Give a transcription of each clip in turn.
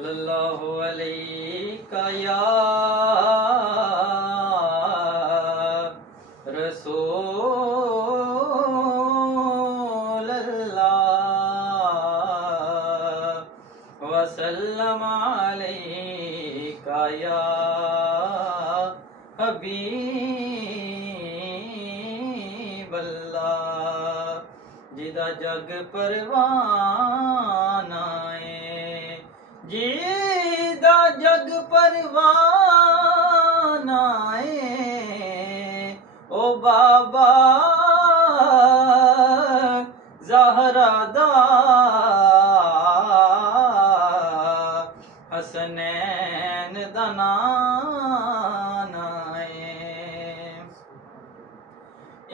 صلی اللہ علیہ یا رسول اللہ وسلم علیہ یا حبیب اللہ جدا جگ پروان آئے جدا جگ پروان آئے او بابا زہرا دا حسنین دا نام آئے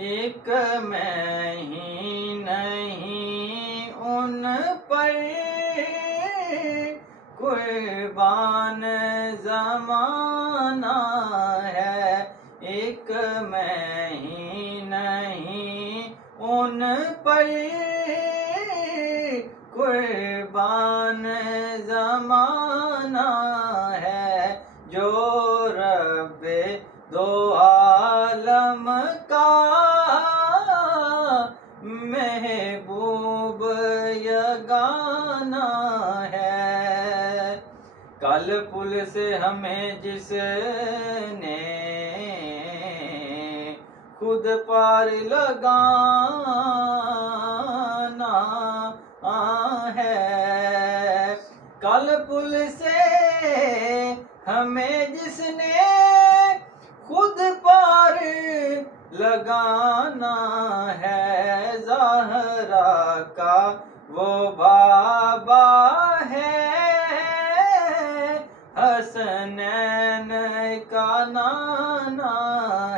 ایک میں ہی نہیں ان پر قربان زمانہ ہے ایک میں ہی نہیں ان پر قربان زمانہ ہے جو رب دو عالم کا محبوب یگانہ ہے کل پل سے ہمیں جس نے خود پار لگانا ہے کل پل سے ہمیں جس نے خود پار لگانا ہے زہرا کا وہ بابا ہے حسنین کا نانا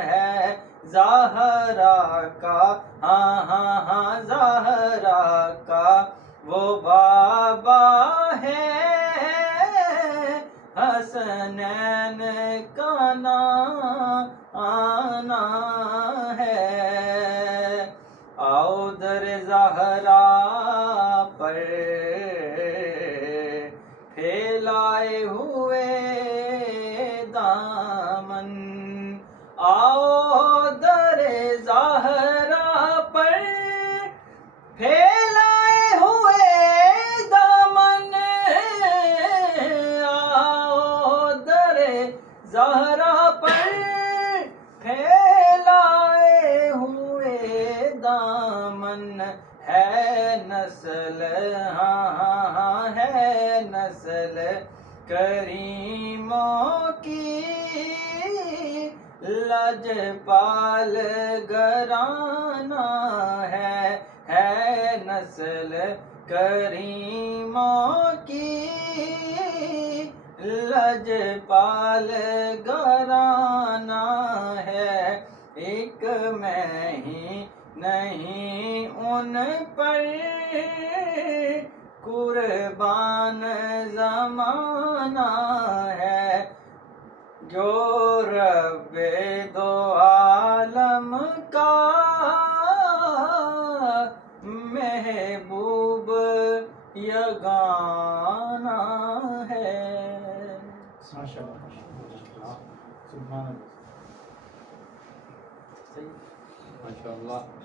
ہے زہرا کا ہاں زہرا کا وہ بابا ہے حسنین کا نانا ہے آؤ در زہرا پر پھیلائے ہوئے دامن آؤ در زہرا پر پھیلائے ہوئے دامن آؤ در زہرا پر پھیلائے ہوئے دامن ہے نسل ہاں ہے نسل کریموں کی لجپال گھرانہ ہے نسل کریموں کی لجپال گھرانہ ہے ایک میں ہی نہیں ان پر قربان زمانہ ہے جو رب دو عالم کا محبوب یگانہ ہے ماشاء اللہ